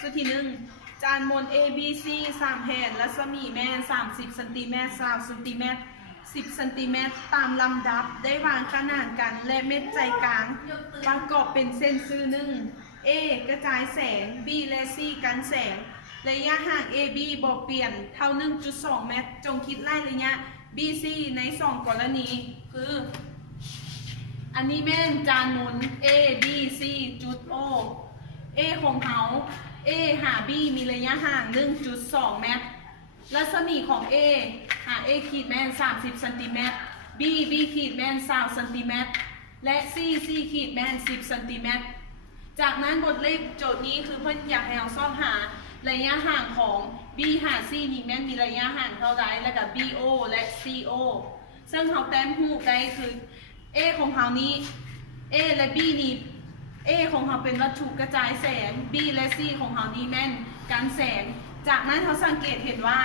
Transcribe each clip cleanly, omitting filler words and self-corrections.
สุดที่1จานมน ABC 3 แผ่นรัศมีแม่น30เซนติเมตร20เซนติเมตร10เซนติเมตรตามลำดับได้วางขนานกันและเม็ดใจกลางประกอบเป็นเส้นซื่อA กระจายแสง B และ C กันแสงระยะห่าง AB บ่เปลี่ยนเท่า 1.2 เมตรจงคิดไล่ระยะ BC ใน2กรณีคืออันนี้แม่นจานหมุน A B C จุด O A ของเขา A หา B มีระยะห่าง 1.2 เมตรรัศมีของ A หา A ขีดแม่น30เซนติเมตร B ขีดแม่น20เซนติเมตรและ C ขีดแม่น10เซนติเมตรจากนั้นบทเลขโจทย์นี้คือเพื่อนอยากให้เราซ่อมหาระยะห่างของ B หา C นี่แม่นมีระยะห่างเท่าไรแล้วกับ BO และ CO ซึ่งเขาแต้มหูได้คือ A ของเขานี้ A และ B นี่ A ของเขาเป็นวัตถุกระจายแสง B และ C ของเขานี้แม่นการแสงจากนั้นเขาสังเกตเห็นว่า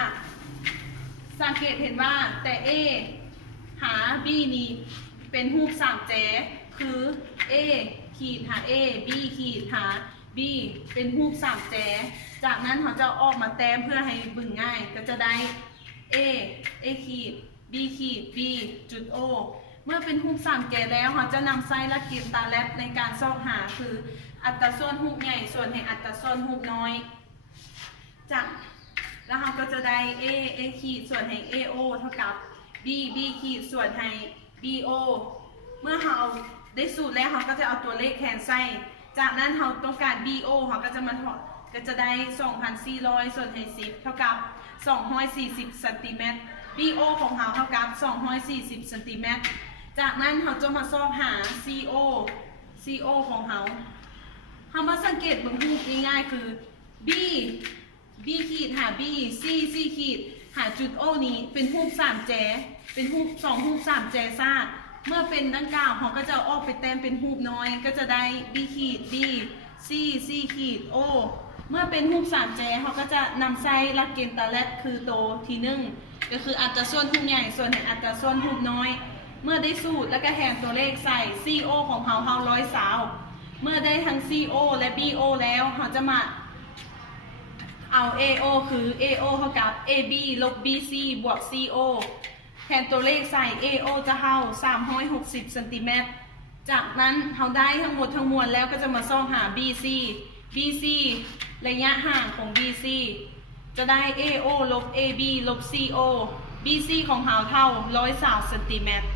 แต่ A หา B นี่เป็นรูปสามแจคือ A ขีดหา A B ขีดหา B เป็นรูปสามแจจากนั้นเขาจะออกมาแต้มเพื่อให้บึงง่ายก็จะได้ A ขีด B ขีด B จุด O เมื่อเป็นรูปสามแจแล้วเขาจะนำไส้และกินตาแลบในการซอกหาคืออัตราส่วนรูปใหญ่ส่วนแห่งอัตราส่วนรูปน้อยจากแล้วเราก็จะได้ A ขีดส่วนแห่ง AO เท่ากับ B ขีดส่วนแห่ง BO เมื่อเราได้สูตรแล้วเราก็จะเอาตัวเลขแทนไส้จากนั้นเราต้องการ BO เราก็จะมาถอดก็จะได้ 2,400 ส่วนแห่ง10เท่ากับ240เซนติเมตร BO ของเราเท่ากับ240เซนติเมตรจากนั้นเราจะมาสอบหา CO ของเรามาสังเกตบางรูปง่ายๆคือ B ขีดหา B C ขีดหาจุด O นี้เป็นรูป3แจเป็นรูป2รูป3แจซ่าเมื่อเป็นดังกล่าวเราก็จะออกไปแต้มเป็นรูปน้อยก็จะได้ B ขีด B C ขีด O เมื่อเป็นรูป3แจเราก็จะนำไส้หลักเกณฑ์ตาแรกคือโตที่1ก็คืออัตราส่วนรูปใหญ่ส่วนแห่งอัตราส่วนรูปน้อยเมื่อได้สูตรแล้วก็แทนตัวเลขใส่ CO ของเรา100เมื่อได้ทั้ง CO และ BO แล้วเราจะมาเอา AO คือ AO เท่ากับ AB ลบ BC บวก CO แทนตัวเลขใส่ AO จะเท่า360เซนติเมตรจากนั้นเราได้ทั้งหมดทั้งมวลแล้วก็จะมาซ่องหา BC ระยะห่างของ BC จะได้ AO ลบ AB ลบ CO BC ของเราเท่า120เซนติเมตร